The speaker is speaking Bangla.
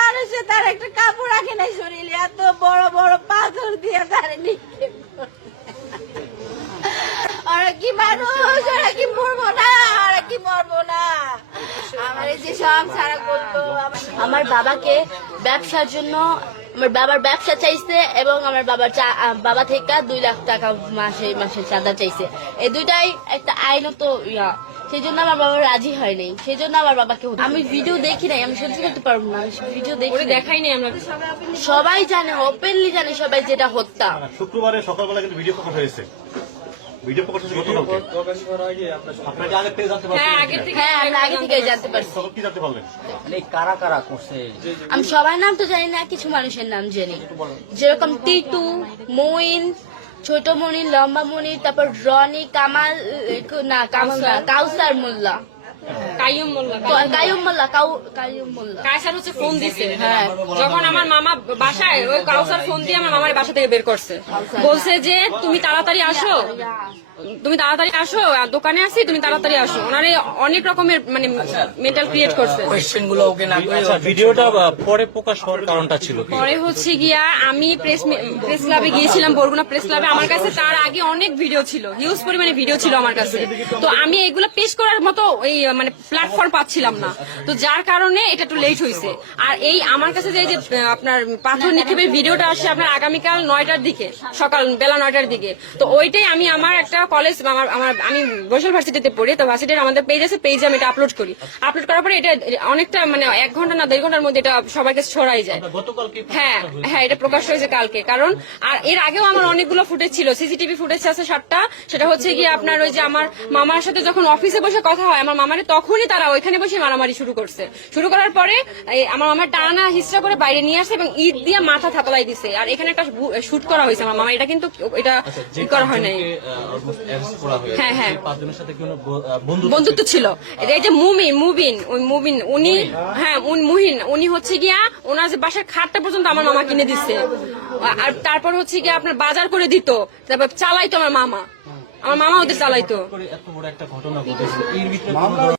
মানুষে তার একটা কাপড় রাখে নাই শরীরে, এত বড় বড় পাথর দিয়ে তার নিক্ষেপ করে। ওরা কি মানুষ, ওরা কি মরবো না, ওরা কি মরবো না। আমার এই যে সব সারা করলো, আমার বাবাকে ব্যবসার জন্য আমার বাবার ব্যবসা চাইছে এবং আমার বাবা থেকে 2 লাখ টাকা মাসে মাসে চাঁদা চাইছে। এই দুইটাই একটা আইনত ইয়া, সেই জন্য আমার বাবা রাজি হয় নাই। সেই জন্য আমার বাবাকে আমি ভিডিও দেখি নাই, আমি সহ্য করতে পারবো না, ভিডিও দেখাই নাই। আমরা সবাই জানে, ওপেনলি জানে সবাই যেটা হত্যা। শুক্রবারে সকালবেলা কিন্তু ভিডিও প্রকাশ হয়েছে। ভিডিও প্রকাশ হয়েছে গতকালকে। আপনারা কি আগে থেকে জানতে পারছেন? হ্যাঁ, আমরা আগে থেকে জানতে পারছি। তখন কি জানতে পারলেন? মানে কারা কারা করছে? আমি সবার নাম তো জানি না, কিছু মানুষের নাম জানি, যেরকম টিটু, মইন, ছোট মনির, লম্বা মনির, তারপর রনি, কামাল না কাউসার মোল্লা, কাইয়ুম মোল্লা, কায়সার হচ্ছে ফোন দিছে। হ্যাঁ, যখন আমার মামা বাসায়, ওই কাউসার ফোন দিয়ে আমার মামার বাসা থেকে বের করছে, বলছে যে তুমি তাড়াতাড়ি আসো, তুমি তাড়াতাড়ি আসো, দোকানে আছি, তুমি তাড়াতাড়ি আসো। ওনারে অনেক রকমের মানে মেন্টাল ক্রিয়েট করছে। কোয়েশ্চেন গুলো ওকে না করে ভিডিওটা পরে প্রকাশ হওয়ার কারণটা ছিল কি? পরে হচ্ছে গিয়া আমি প্রেস ক্লাবে গিয়েছিলাম, বরগুনা প্রেস ক্লাবে। আমার কাছে তার আগে অনেক ভিডিও ছিল, হিউজ পরিমাণে ভিডিও ছিল আমার কাছে। তো আমি এগুলো পেশ করার মতো এই মানে প্ল্যাটফর্ম পাচ্ছিলাম না, তো যার কারণে এটা একটু লেট হয়েছে। আর এই আমার কাছে যে আপনার পাথর নিক্ষেপের ভিডিওটা আসছে আপনার আগামীকাল 9টার দিকে, সকাল বেলা 9টার দিকে। তো ওইটাই আমি আমার একটা কলেজ, আমি বরিশাল ভার্সিটিতে পড়ি, তো ভার্সিটির আমাদের পেজ আছে, পেজে আমি এটা আপলোড করি। আপলোড করার পরে এটা অনেকটা মানে 1 ঘন্টা না 1.5 ঘন্টার মধ্যে এটা সবার কাছে ছড়াই যায়। হ্যাঁ, এটা প্রকাশ হয়েছে কালকে। কারণ আর এর আগেও আমার অনেকগুলো ফুটেজ ছিল, সিসিটিভি ফুটেজ আছে 7টা। সেটা হচ্ছে গিয়ে আপনার ওই যে আমার মামার সাথে যখন অফিসে বসে কথা হয় আমার মামারে, তখনই তারা ওইখানে বসে মারামারি শুরু করছে। শুরু করার পরে আমার মামার টানা হিস্ট্রা করে বাইরে নিয়ে আসছে এবং ইট দিয়ে মাথা থাপলাই দিছে। আর এখানে একটা শুট করা হয়েছে আমার মামা, এটা কিন্তু এটা করা হয় নাই। হ্যাঁ, বন্ধুত্ব ছিল। এই যে মুবিন উনি, হ্যাঁ মুহিন, উনি হচ্ছে গিয়া ওনার যে বাসার খাটটা পর্যন্ত আমার মামা কিনে দিচ্ছে। আর তারপর হচ্ছে গিয়া আপনার বাজার করে দিত, তারপর চালাইতো আমার মামা ওদের চালাইতো। এত বড় একটা ঘটনা ঘটেছে, এর ভিতরে